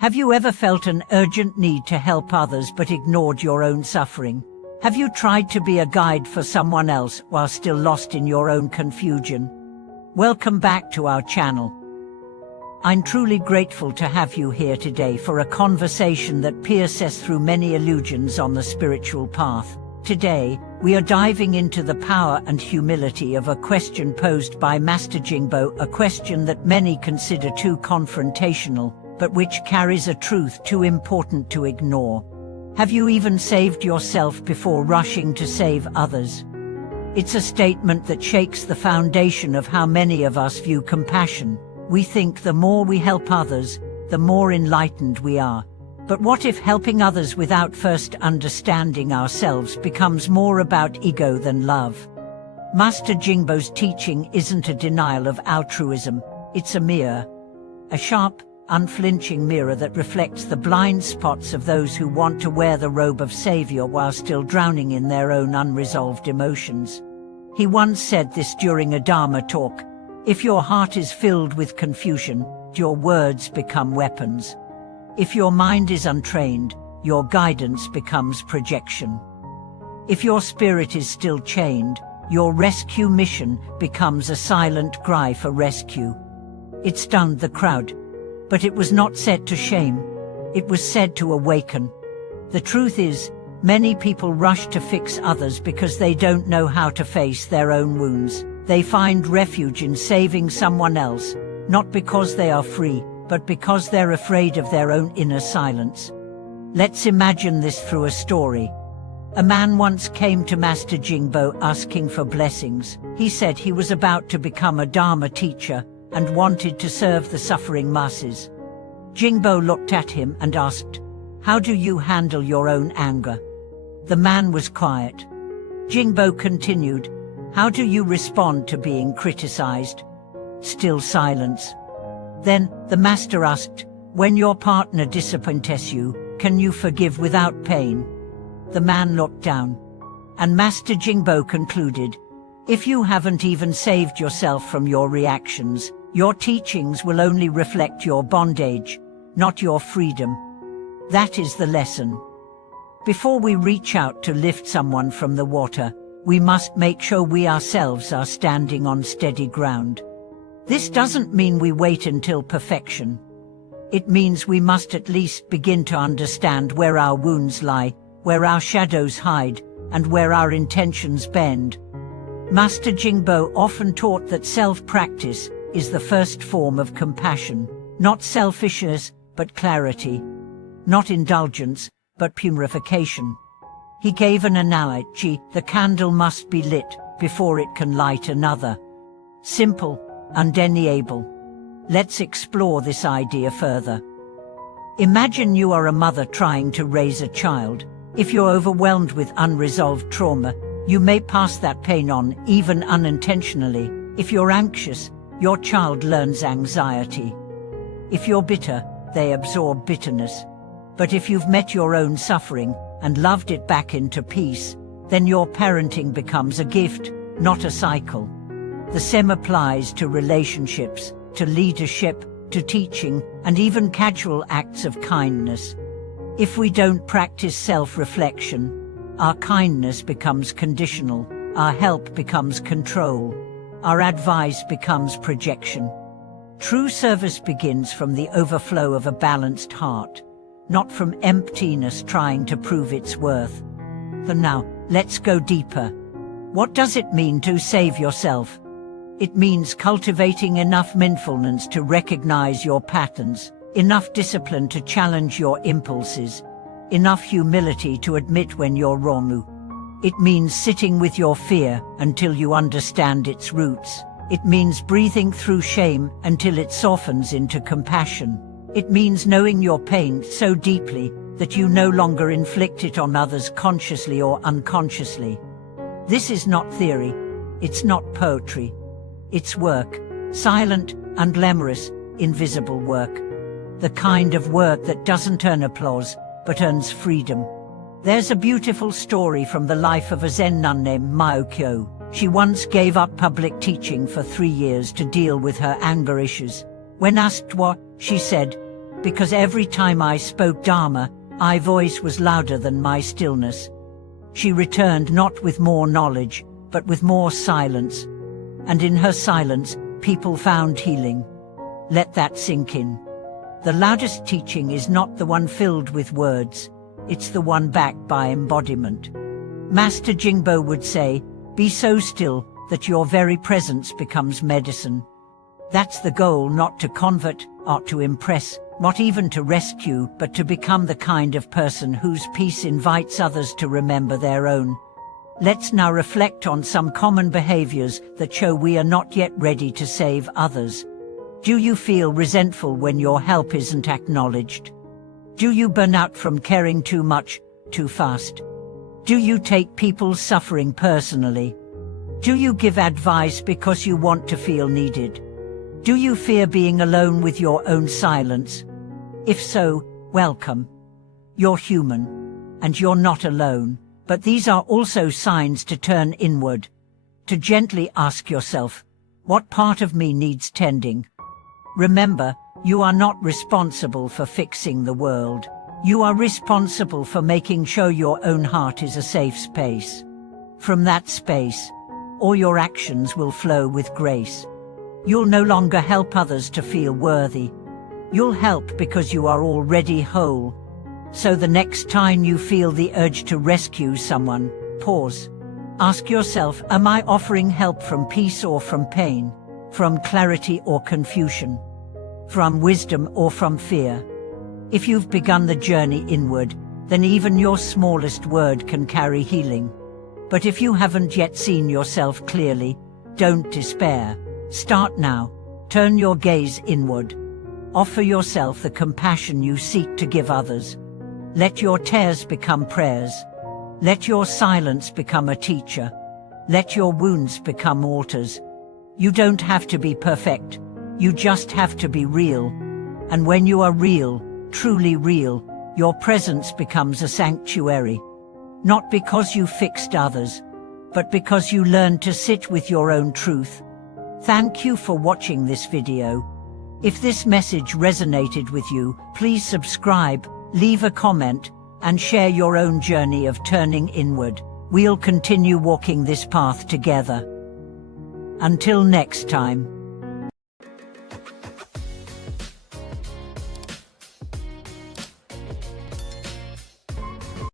Have you ever felt an urgent need to help others but ignored your own suffering? Have you tried to be a guide for someone else while still lost in your own confusion? Welcome back to our channel. I'm truly grateful to have you here today for a conversation that pierces through many illusions on the spiritual path. Today, we are diving into the power and humility of a question posed by Master Jingbo, a question that many consider too confrontational, but which carries a truth too important to ignore. Have you even saved yourself before rushing to save others? It's a statement that shakes the foundation of how many of us view compassion. We think the more we help others, the more enlightened we are. But what if helping others without first understanding ourselves becomes more about ego than love? Master Jingbo's teaching isn't a denial of altruism, it's a mirror. A sharp, unflinching mirror that reflects the blind spots of those who want to wear the robe of savior while still drowning in their own unresolved emotions. He once said this during a Dharma talk: "If your heart is filled with confusion, your words become weapons. If your mind is untrained, your guidance becomes projection. If your spirit is still chained, your rescue mission becomes a silent cry for rescue." It stunned the crowd. But it was not said to shame, it was said to awaken. The truth is, many people rush to fix others because they don't know how to face their own wounds. They find refuge in saving someone else, not because they are free, but because they're afraid of their own inner silence. Let's imagine this through a story. A man once came to Master Jingbo asking for blessings. He said he was about to become a Dharma teacher and wanted to serve the suffering masses. Jingbo looked at him and asked, "How do you handle your own anger?" The man was quiet. Jingbo continued, "How do you respond to being criticized?" Still silence. Then the master asked, "When your partner disappoints you, can you forgive without pain?" The man looked down. And Master Jingbo concluded, "If you haven't even saved yourself from your reactions, your teachings will only reflect your bondage, not your freedom." That is the lesson. Before we reach out to lift someone from the water, we must make sure we ourselves are standing on steady ground. This doesn't mean we wait until perfection. It means we must at least begin to understand where our wounds lie, where our shadows hide, and where our intentions bend. Master Jingbo often taught that self-practice is the first form of compassion, not selfishness, but clarity, not indulgence, but purification. He gave an analogy: the candle must be lit before it can light another. Simple, undeniable. Let's explore this idea further. Imagine you are a mother trying to raise a child. If you're overwhelmed with unresolved trauma, you may pass that pain on, even unintentionally. If you're anxious, your child learns anxiety. If you're bitter, they absorb bitterness. But if you've met your own suffering and loved it back into peace, then your parenting becomes a gift, not a cycle. The same applies to relationships, to leadership, to teaching, and even casual acts of kindness. If we don't practice self-reflection, our kindness becomes conditional, our help becomes control, our advice becomes projection. True service begins from the overflow of a balanced heart, not from emptiness trying to prove its worth. For now, let's go deeper. What does it mean to save yourself? It means cultivating enough mindfulness to recognize your patterns, enough discipline to challenge your impulses, enough humility to admit when you're wrong. It means sitting with your fear until you understand its roots. It means breathing through shame until it softens into compassion. It means knowing your pain so deeply that you no longer inflict it on others consciously or unconsciously. This is not theory. It's not poetry. It's work. Silent, unglamorous, invisible work. The kind of work that doesn't earn applause, but earns freedom. There's a beautiful story from the life of a Zen nun named Mao Kyo. She once gave up public teaching for 3 years to deal with her anger issues. When asked why, she said, because every time I spoke Dharma, my voice was louder than my stillness. She returned not with more knowledge, but with more silence. And in her silence, people found healing. Let that sink in. The loudest teaching is not the one filled with words, it's the one backed by embodiment. Master Jingbo would say, "Be so still that your very presence becomes medicine." That's the goal, not to convert, or to impress, not even to rescue, but to become the kind of person whose peace invites others to remember their own. Let's now reflect on some common behaviors that show we are not yet ready to save others. Do you feel resentful when your help isn't acknowledged? Do you burn out from caring too much, too fast? Do you take people's suffering personally? Do you give advice because you want to feel needed? Do you fear being alone with your own silence? If so, welcome. You're human, and you're not alone. But these are also signs to turn inward, to gently ask yourself, what part of me needs tending? Remember, you are not responsible for fixing the world. You are responsible for making sure your own heart is a safe space. From that space, all your actions will flow with grace. You'll no longer help others to feel worthy. You'll help because you are already whole. So the next time you feel the urge to rescue someone, pause. Ask yourself, am I offering help from peace or from pain? From clarity or confusion? From wisdom or from fear? If you've begun the journey inward, then even your smallest word can carry healing. But if you haven't yet seen yourself clearly, don't despair. Start now. Turn your gaze inward. Offer yourself the compassion you seek to give others. Let your tears become prayers. Let your silence become a teacher. Let your wounds become altars. You don't have to be perfect. You just have to be real. And when you are real, truly real, your presence becomes a sanctuary. Not because you fixed others, but because you learned to sit with your own truth. Thank you for watching this video. If this message resonated with you, please subscribe, leave a comment, and share your own journey of turning inward. We'll continue walking this path together. Until next time.